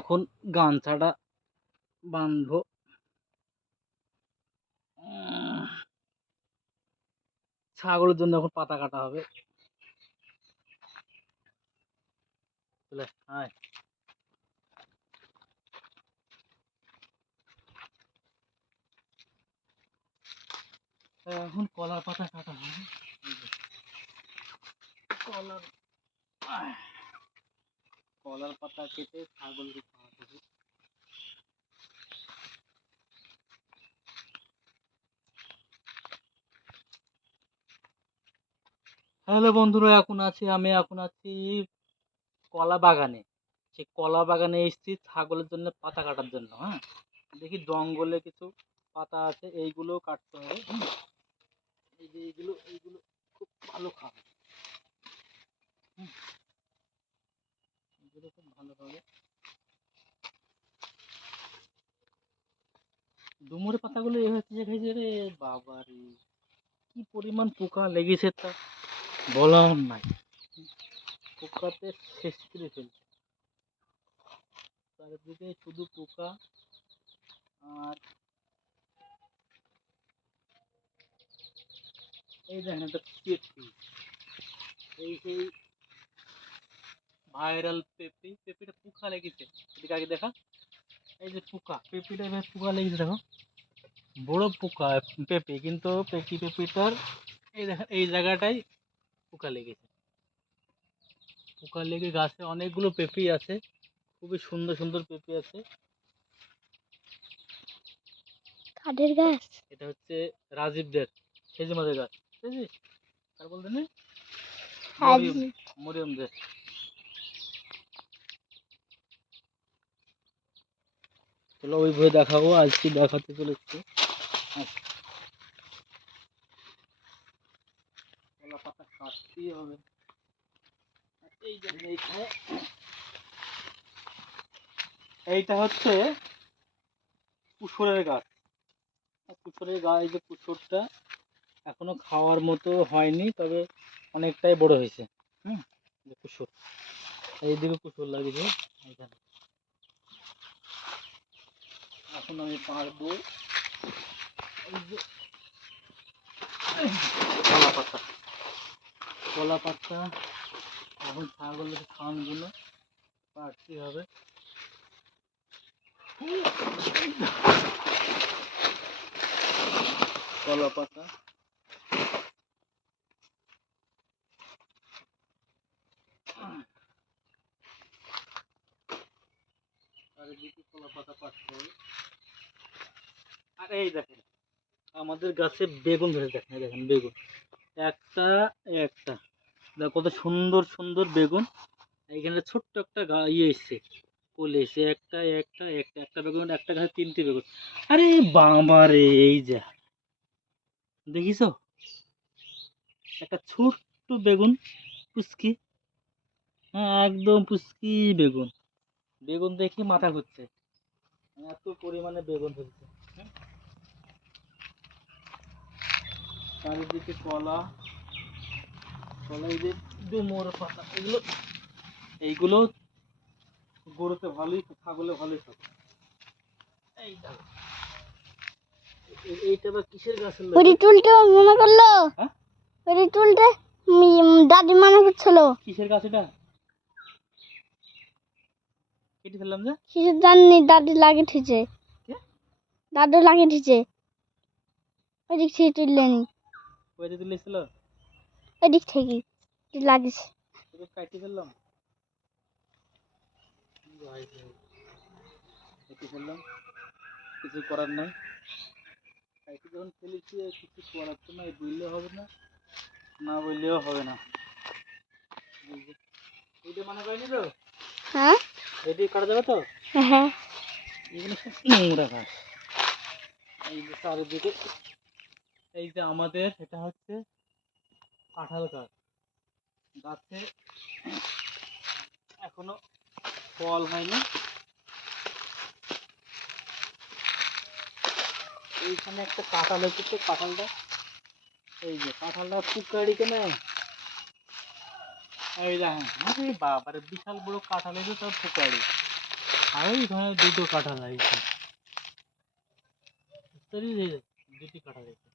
এখন গামছাটা বাঁধবো। ছাগলের জন্য এখন পাতা কাটা হবে। চলে আয়। এখন কলার পাতা কাটা হবে। কলার পাতা কেটে ছাগলকে খাওয়াতে হবে। হ্যালো বন্ধুরা, আমি এখন আছি কলা বাগানে। সেই কলা বাগানে এসেছি ছাগলের জন্য পাতা কাটার জন্য। হ্যাঁ, দেখি জঙ্গলে কিছু পাতা আছে, এইগুলো কাটতে হবে। এই যে এইগুলো এইগুলো খুব ভালো খাবে। এগুলো খুব ভালো খাবে। ডুমুরের পাতাগুলো এই হচ্ছে যে খাইছে রে বাবা রে, কি পরিমাণ পোকা লেগেছে তা বলার নাই। পোকাতে শেষ করে ফেলছে, চারিদিকে শুধু পোকা। আর এই দেখেন একটা পেঁপে, এই সেই ভাইরাল পেঁপে, পেঁপেটা পোকা লেগেছে। এদিকে আগে দেখা, এই যে পোকা, পেঁপেটা এবার পোকা লেগেছে দেখো, বড় পোকা পেঁপে, কিন্তু পেঁপেটার এই দেখেন এই জায়গাটাই পোকা লেগেছে। পোকা লেগে গাছে অনেকগুলো পেঁপে আছে, খুবই সুন্দর সুন্দর পেঁপে আছে। কাঠের গাছ, এটা হচ্ছে রাজীবদের খেজুর মাছের গাছ, বুঝেছিস? আর বলতে নেই মরিয়মদের। চলো ওই ভয়ে দেখাবো, আজকে দেখাতে চলেছি। কলা পাতা কাটতেই হবে। এই যে এইটা হচ্ছে কুসুরের গাছ। কুসুরের গাছ, এই যে কুসুরটা এখনো খাওয়ার মতো হয়নি, তবে অনেকটাই বড় হয়েছে। হুম, কুসুর, এইদিকে কুসুর লাগিয়েছে এইখানে। এখন আমি পারবো এই যে কলা পাতা, কলা পাতা এখন ছাগলকে খাওয়ানোর জন্য পারতে হবে। কলা পাতা চারিদিকে কলা পাতা পাড়তে হবে। আর এই দেখেন আমাদের গাছে বেগুন ধরে, দেখেন দেখেন বেগুন একটা একটা, দেখো কত সুন্দর সুন্দর বেগুন। এইখানে ছোট্ট একটা ইয়ে এসছে, কলে এসছে, একটা একটা একটা একটা বেগুন, একটা গাছে তিনটে বেগুন। আরে বাবা রে, এই যা দেখিস একটা ছোট্ট বেগুন, পুচকি, হ্যাঁ একদম পুচকি বেগুন। বেগুন দেখে মাথা ঘুরছে, এত পরিমাণে বেগুন ধরছে। চারিদিকে কলা, কলা, এই যে ডুমুর পাতা, এগুলো এইগুলো গরুতে ভালোই, ছাগলে ভালোই খাবে। এই দেখো এইটা আবার কিসের গাছের লোক? টুলটা মনে করলো, হ্যাঁ টুলটা দাদি মনে করছিল কিসের গাছ এটা, কেটে ফেললাম যে কিসের জানি, দাদি লাগিয়ে ঠিছে, দাদু লাগিয়ে ঠিছে, ওই দিক থেকে তুললেনি, ওই দিকে তুলেছিল, ওই দিক থেকে লাগিয়েছে, কাটি ফেললাম, কেটে ফেললাম, কিছু করার নাই। কাটি যখন ফেলেছি কিছু করার তো নাই, বললেও হবে না, না বললেও হবে না। এইটা মানে পাইনি তো, হ্যাঁ এটি কাটা যাবে তো, হ্যাঁ এগুলো সব নোংরা ঘাস। এই যে চারিদিকে, এই যে আমাদের এটা হচ্ছে কাঁঠাল গাছ, গাছে এখনো ফল হয়নি। এইখানে একটা কাঁঠাল হয়েছে, তো কাঁঠালটা, এই যে কাঁঠালটা পুকারি কেন, এই দেখেন বাবারে বিশাল বড় কাঁঠাল হয়েছে, তার পুকারি। আর এখানে দুটো কাঁঠাল আছে, দুটি কাঁঠাল আছে।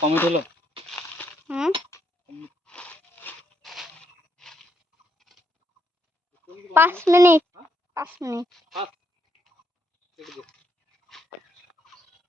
কমিট হলো। হুম 5 মিনিট 5 মিনিট।